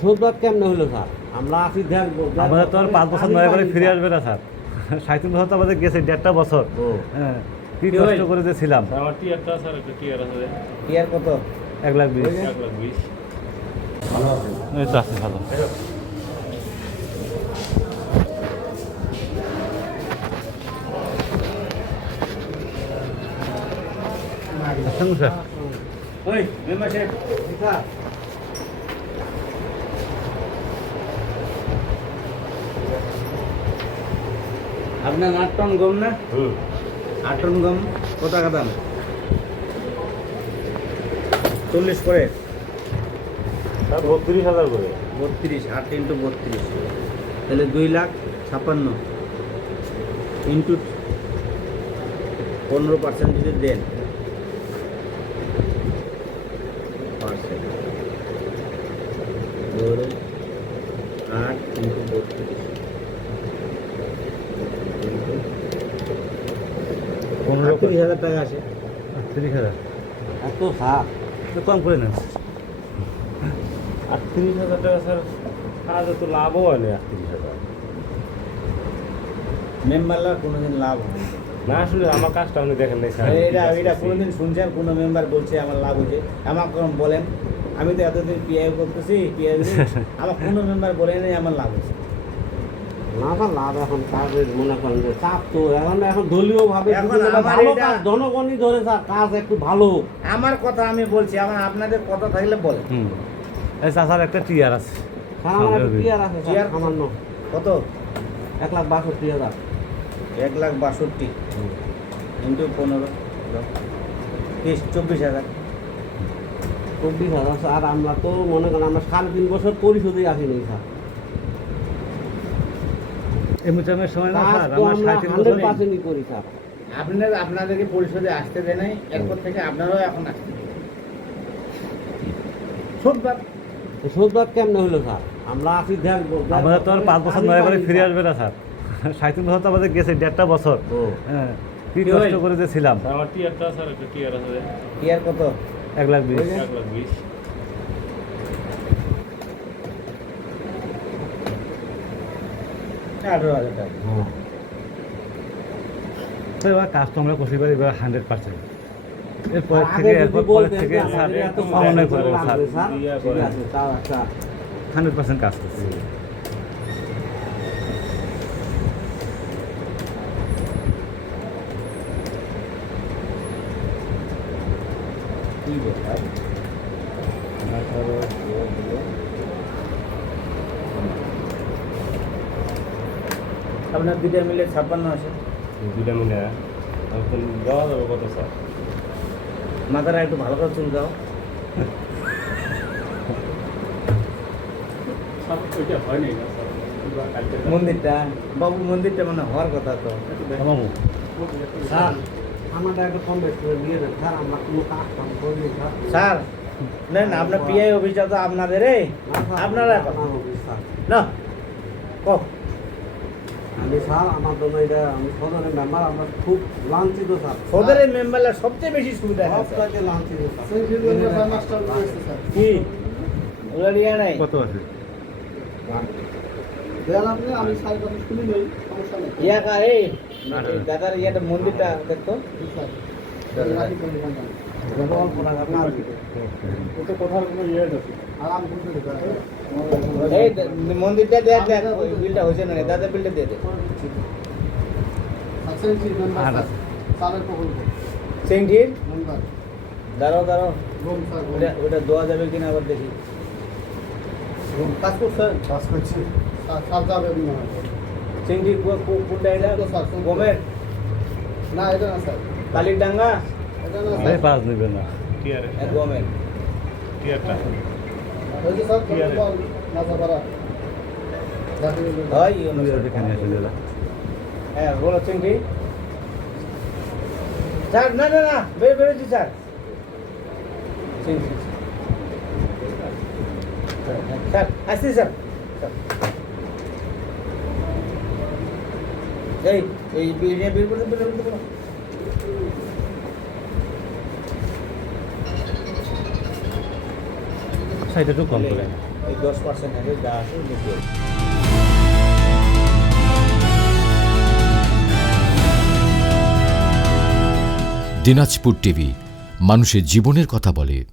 শোধবাদ কেমনে হলো স্যার? আমরা আছি আমাদের তো আর 5 বছর নয় করে ফিরে আসবে না স্যার। 37 বছর তো আমাদের গেছে, 1.5টা বছর। হ্যাঁ, কি কষ্ট করে যে ছিলাম। আমার টিয়ারটা স্যার একটা টিয়ার আছে। টিয়ার কত? 1,20,000। 1,20,000 ভালো আছে। এই তো আছে ভালো। আসুন স্যার। ওই মেম্বার সাহেব স্যার আপনার 8 টন গম না? 8 টন গম কত টাকা দাম? 40 করে, 32,000 করে। 32, 8 ইন্টু 32, তাহলে 2,56,000 ইন্টু 15% যদি দেন, পার্সেন্ট ধরে 8 ইন্টু 32 38,000 টাকা আসে। 30,000 এত সাপ তো কম করে নেন। 38,000 টাকা স্যার, কাজে তো লাভও হয় না। 38,000 মেম্বাররা কোনোদিন লাভ হয় না। না, আসলে আমার কাজটা আপনি দেখেন নাই স্যার। এটা কোনোদিন শুনছেন কোনো মেম্বার বলছে আমার লাভ হয়েছে? আমাকে বলেন, আমি তো এতদিন পিআই করতেছি, পিআই আমার কোনো মেম্বার বলে নেই আমার লাভ হয়েছে। লাভ এখন কাজের মনে করেন যে চাপ তো এখন দলীয় ভাবে জনগণই ধরে কাজ একটু ভালো। আমার কথা আমি বলছি, আমার আপনাদের কথা থাকলে বলেন। এই চাচার একটা টিয়ার আছে। আমার একটা টিয়ার আছে, টিয়ার সামান্য কত? 1,62,000। 1,62,000 ইন্টু 15, 24,000। 24,000 আর আমরা তো মনে করেন আমরা 3.5 বছর পরিশোধে আসিনি স্যার। এই মুচামের সময় না স্যার, তো আমরা আমরা 37 100% করি স্যার। আপনাদেরকে পরিশোধে আসতে দেয় নাই, এরপর থেকে আপনারাও এখন আসতে দেন। শোধবাদ কেমনে হলো স্যার? আমরা আছি আমাদের তো আর 5 বছর নয় করে ফিরে আসবে না স্যার। 37 বছর তো আমাদের গেছে, 1.5টা বছর। হ্যাঁ, কি কষ্ট করে যে ছিলাম। আমার টিয়ারটা স্যার একটা টিয়ার আছে। টিয়ার কত? 1,20,000। 1,20,000 18,000 টাকা। তো এবার কাজ তো আমরা করতে পারি এবার 100%। এরপর থেকে স্যার সমন্বয় করবো স্যার, 100% কাজ করছি। আপনার দুইটা মিলে 56 আসে। দুইটা মিলে দেওয়া যাবে কত স্যার? মাথাটা একটু ভালো করে চুলকাও। ওইটা হয় নাই না স্যার। মন্দিরটা বাবু, মন্দিরটা মানে হওয়ার কথা তো। মামু স্যার আমারটা একটু কম বেশ করে দিয়ে দেন স্যার, আমরা কোনো কাজ কাম করিনি স্যার। নেন আপনার পিআই অফিসটা তো আপনাদের, আপনারা না কো আমি স্যার, আমার জন্য এটা আমি সদরের মেম্বার, আমরা খুব লাঞ্ছিত স্যার। সদরের মেম্বাররা সবচেয়ে বেশি সুবিধা সবচেয়ে লাঞ্ছিত স্যার। কি ওগুলো নিয়ে নাই কত আছে? ইয়াকা এই দাদার ইয়াটা মন্দিরটা দেখতো এই মন্দিরটা দেখ দেখ, ওই বিলটা হয়েছে না, দাদা বিলটা দিয়ে দে। সিংঠির দাঁড়াও দাঁড়াও, ওটা দেওয়া যাবে কিনা আবার দেখি। কাজ করছেন? কাজ করছি। সিংঠির কোনটা এটা? গমের না, এটা না স্যার। কালির ডাঙ্গা এই পাঁচ নেবে না। টিয়ার গমের টিয়ারটা হয় এখানে এসে দিলা। হ্যাঁ বলো চিংড়ি স্যার। না না না, বেরোচ্ছি স্যার। চিংড়ি স্যার, আসছি স্যার। এই এই বের করে সাইডে একটু কম করে। এই 10% হারে যা আসে নিতে। দিনাজপুর টিভি, মানুষের জীবনের কথা বলে।